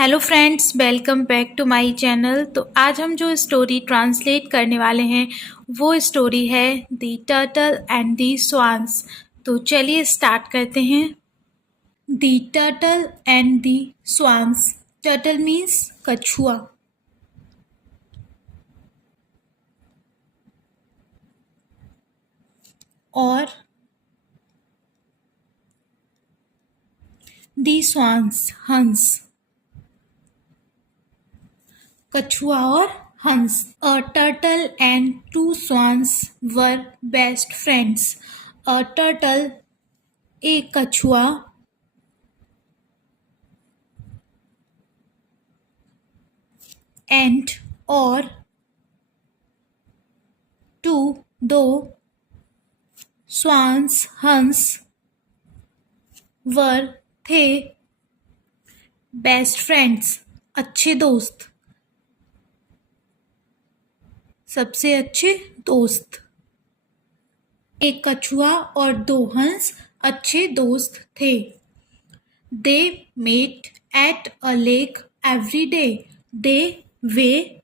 Hello friends, welcome back to my channel. तो आज हम जो स्टोरी ट्रांसलेट करने वाले हैं वो स्टोरी है the turtle and the swans. तो चलिए स्टार्ट करते हैं। The turtle and the swans. Turtle means कछुआ। और द स्वान्स हंस। कछुआ और हंस। A turtle and two swans were best friends. A turtle एक कछुआ एंड और टू दो swans हंस वर थे बेस्ट फ्रेंड्स अच्छे दोस्त, सबसे अच्छे दोस्त। एक कछुआ और दो हंस अच्छे दोस्त थे। They met at a lake every day. वे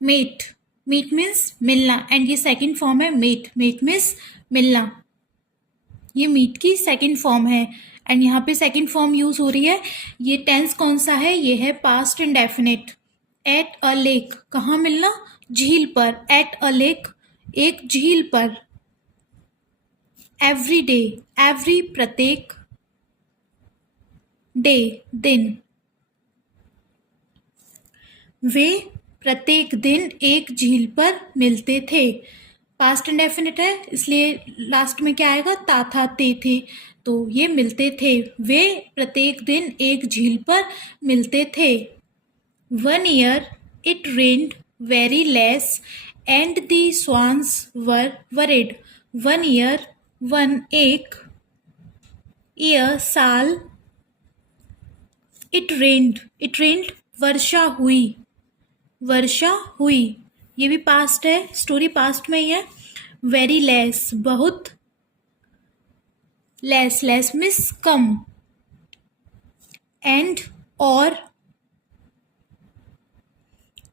मेट। मीट मीन्स मिलना एंड ये सेकंड फॉर्म है मेट। मेट मीन्स मिलना। ये मीट की सेकंड फॉर्म है एंड यहाँ पे सेकंड फॉर्म यूज हो रही है। ये टेंस कौन सा है? ये है past indefinite. Eight a lake, कहाँ मिलना? झील पर। एट अ लेक, एक झील पर। एवरी डे, एवरी प्रत्येक। डे, दिन। वे प्रत्येक दिन एक झील पर मिलते थे। पास्ट इंडेफिनिट है इसलिए लास्ट में क्या आएगा? था थे। तो ये मिलते थे। वे प्रत्येक दिन एक झील पर मिलते थे। 1 year it rained very less and the swans were worried. 1 year, 1 एक year साल। it rained वर्षा हुई। वर्षा हुई, ये भी पास्ट है, स्टोरी पास्ट में ही है। वेरी लेस, बहुत। Less means come. एंड और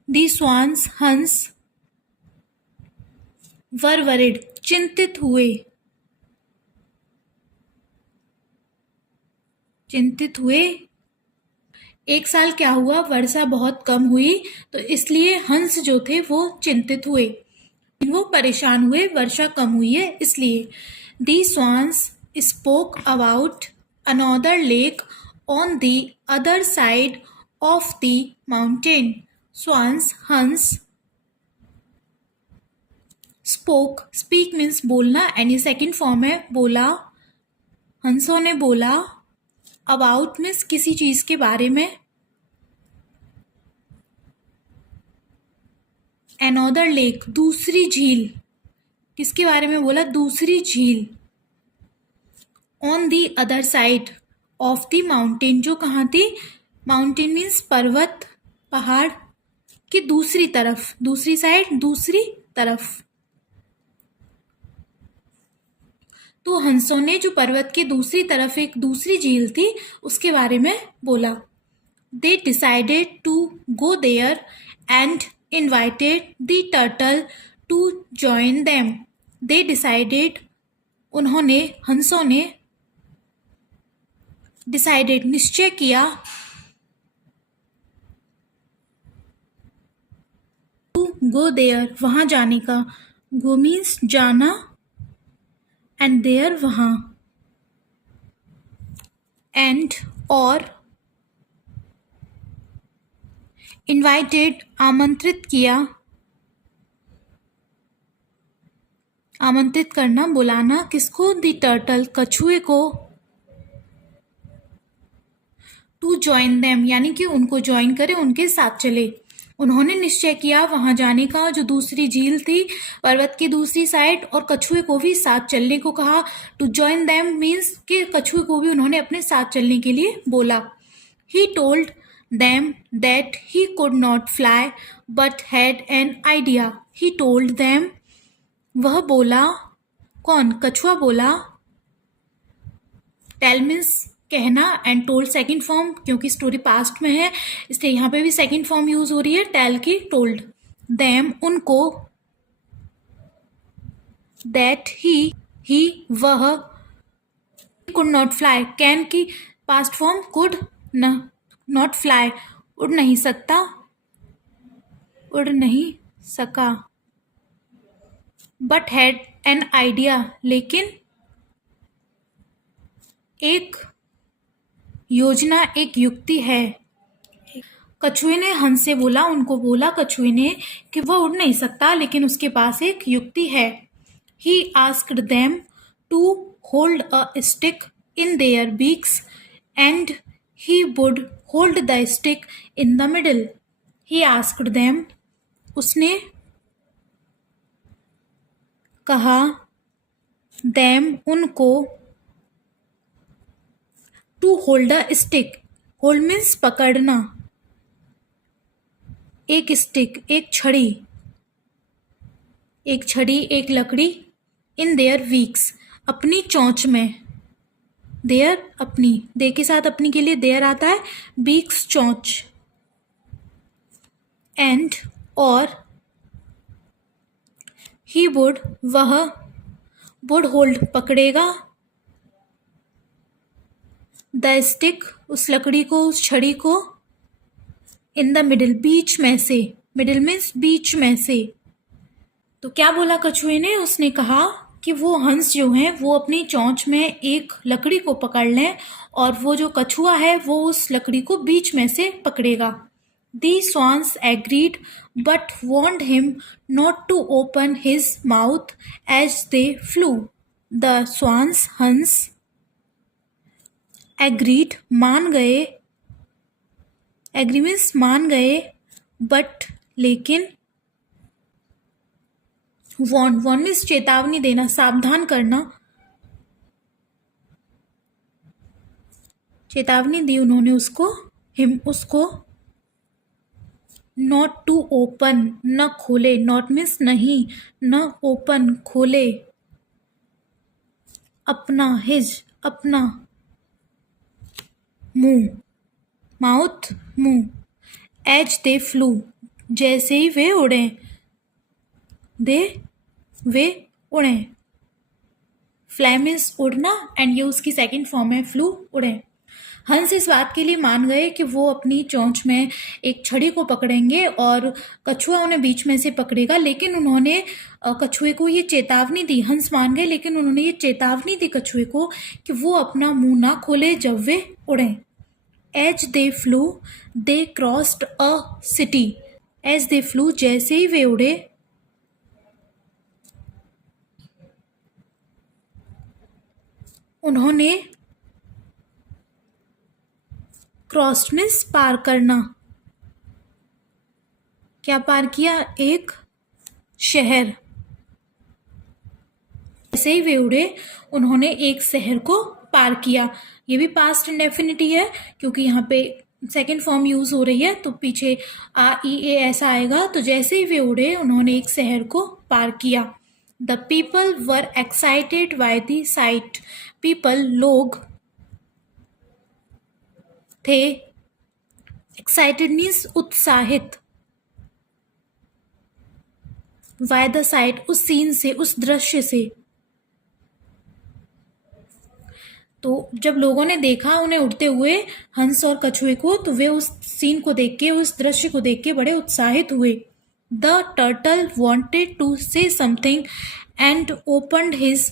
दी स्वान्स हंस वर वरिड चिंतित हुए। चिंतित हुए। एक साल क्या हुआ? वर्षा बहुत कम हुई तो इसलिए हंस जो थे वो चिंतित हुए, वो परेशान हुए, वर्षा कम हुई है इसलिए। The swans spoke about another lake on the other side of the mountain. Swans हंस। स्पोक, स्पीक मीन्स बोलना एंड ये सेकेंड फॉर्म है बोला। हंसों ने बोला। अबाउट मीन्स किसी चीज के बारे में। अनदर लेक, दूसरी झील। किसके बारे में बोला? दूसरी झील। On the other side of the mountain, जो कहाँ थी? माउंटेन मीन्स पर्वत, पहाड़ की दूसरी तरफ। दूसरी साइड, दूसरी तरफ। तो हंसों ने जो पर्वत के दूसरी तरफ एक दूसरी झील थी उसके बारे में बोला। They decided to go there and invited the turtle to join them. They decided, उन्होंने, हंसों ने, डिसाइडेड निश्चय किया, टू गो देयर वहां जाने का। गो मीन्स जाना एंड देयर वहां। एंड और इन्वाइटेड आमंत्रित किया। आमंत्रित करना, बुलाना। किसको? द टर्टल, कछुए को। टू जॉइन देम यानी कि उनको ज्वाइन करे, उनके साथ चले। उन्होंने निश्चय किया वहां जाने का, जो दूसरी झील थी पर्वत की दूसरी साइड, और कछुए को भी साथ चलने को कहा। टू जॉइन देम मीन्स कि कछुए को भी उन्होंने अपने साथ चलने के लिए बोला। He told them that he could not fly but had an idea. He told them, वह बोला। कौन? कछुआ बोला। टेल मीन्स कहना, एंड टोल्ड सेकंड फॉर्म, क्योंकि स्टोरी पास्ट में है इसलिए यहाँ पे भी सेकंड फॉर्म यूज हो रही है टेल की, टोल्ड देम उनको, दैट ही वह, कुड नॉट फ्लाई, कैन की past form could not fly, उड़ नहीं सकता, उड़ नहीं सका, बट हैड एन आइडिया, लेकिन एक योजना, एक युक्ति है। कछुए ने हंस से बोला, उनको बोला कछुए ने कि वह उड़ नहीं सकता लेकिन उसके पास एक युक्ति है। He asked them to hold a stick in their beaks and he would hold the stick in the middle. He asked them, उसने कहा, देम उनको, to hold a stick, hold means पकड़ना, एक स्टिक, एक छड़ी, एक लकड़ी, इन देयर वीक्स, अपनी चोंच में, देयर अपनी, दे के साथ अपनी के लिए देयर आता है, बीक्स चोंच, एंड और, ही वुड वह, वुड होल्ड पकड़ेगा, द स्टिक उस लकड़ी को, उस छड़ी को, इन द मिडिल बीच में से, मिडिल मीन्स बीच में से। तो क्या बोला कछुए ने, उसने कहा कि वो हंस जो हैं वो अपनी चोंच में एक लकड़ी को पकड़ लें और वो जो कछुआ है वो उस लकड़ी को बीच में से पकड़ेगा। The swans agreed but warned him not to open his mouth as they flew. The swans हंस, एग्रीड मान गए, एग्री मीन्स मान गए, बट लेकिन, वॉर्न मीन्स चेतावनी देना, सावधान करना, चेतावनी दी उन्होंने उसको, हिम उसको, नॉट टू ओपन न खोले, नॉट मीन्स नहीं, न ओपन खोले, अपना, हिज अपना, मुंह, माउथ मुंह, एज दे फ्लू जैसे ही वे उड़े, दे वे उड़े, फ्लाई मीन्स उड़ना एंड ये उसकी सेकंड फॉर्म है, फ्लू उड़े। हंस इस बात के लिए मान गए कि वो अपनी चोंच में एक छड़ी को पकड़ेंगे और कछुआ उन्हें बीच में से पकड़ेगा, लेकिन उन्होंने कछुए को ये चेतावनी दी, हंस मान गए लेकिन उन्होंने ये चेतावनी दी कछुए को कि वो अपना मुंह ना खोले जब वे उड़े। As they flew they crossed a city, as they flew जैसे ही वे उड़े, उन्होंने, क्रॉस्ड मीन्स पार करना, क्या पार किया, एक शहर, जैसे ही वे उड़े उन्होंने एक शहर को पार किया। ये भी पास्ट इंडेफिनिटी है क्योंकि यहाँ पे सेकेंड फॉर्म यूज हो रही है तो पीछे आ ई ए ऐसा आएगा। तो जैसे ही वे उड़े उन्होंने एक शहर को पार किया। The people were excited by the site, people लोग थे, एक्साइटेड मीन्स उत्साहित, बाय द साइट उस सीन से, उस दृश्य से। तो जब लोगों ने देखा उन्हें उड़ते हुए हंस और कछुए को तो वे उस सीन को देख के, उस दृश्य को देख के बड़े उत्साहित हुए। The turtle wanted to say something and opened his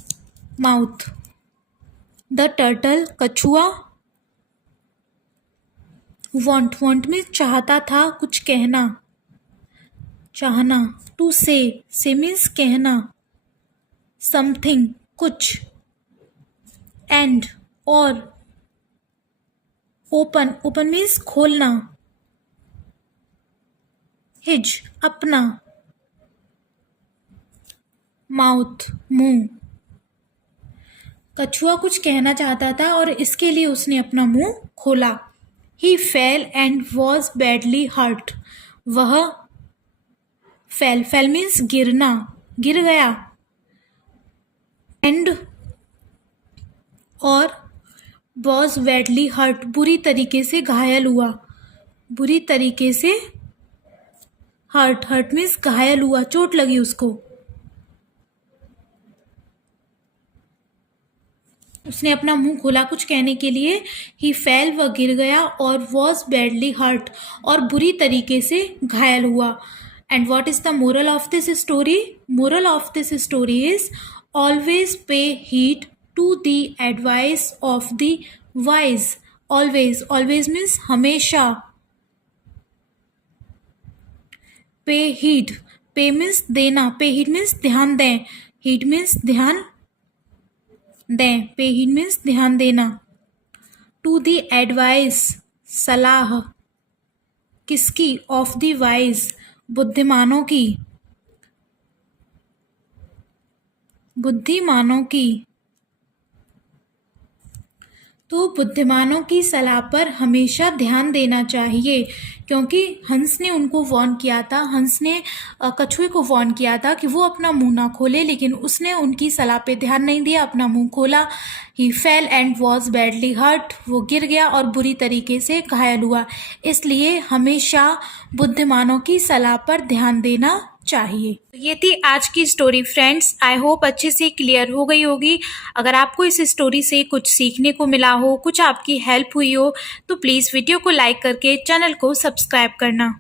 mouth. The turtle कछुआ, वॉन्ट में चाहता था, कुछ कहना, चाहना, टू से मीन्स कहना, समथिंग कुछ, एंड और, ओपन मीन्स खोलना, हिज अपना, माउथ मुंह। कछुआ कुछ कहना चाहता था और इसके लिए उसने अपना मुंह खोला। He fell and was badly hurt, वह फेल मीन्स गिरना, गिर गया, एंड और वॉज बैडली हर्ट, बुरी तरीके से घायल हुआ, बुरी तरीके से हर्ट, हर्ट मीन्स घायल हुआ, चोट लगी उसको, उसने अपना मुंह खोला कुछ कहने के लिए। ही फेल, वह गिर गया, और वॉज बैडली हर्ट, और बुरी तरीके से घायल हुआ। And what is the moral of this story? Moral of this story is always pay heed to the advice of the wise. Always, always means हमेशा। पे हीड, पे मीन्स देना, पे हीड मीन्स ध्यान दें, हीड मीन्स ध्यान दें, पे heed means ध्यान देना। टू द एडवाइस, सलाह, किसकी? ऑफ द वाइज, बुद्धिमानों की, बुद्धिमानों की। तो बुद्धिमानों की सलाह पर हमेशा ध्यान देना चाहिए, क्योंकि हंस ने उनको वार्न किया था, हंस ने कछुए को वार्न किया था कि वो अपना मुंह ना खोले, लेकिन उसने उनकी सलाह पे ध्यान नहीं दिया, अपना मुंह खोला। He fell and was badly hurt, वो गिर गया और बुरी तरीके से घायल हुआ। इसलिए हमेशा बुद्धिमानों की सलाह पर ध्यान देना चाहिए। ये थी आज की स्टोरी फ्रेंड्स। आई होप अच्छे से क्लियर हो गई होगी। अगर आपको इस स्टोरी से कुछ सीखने को मिला हो, कुछ आपकी हेल्प हुई हो, तो प्लीज़ वीडियो को लाइक करके चैनल को सब्सक्राइब करना।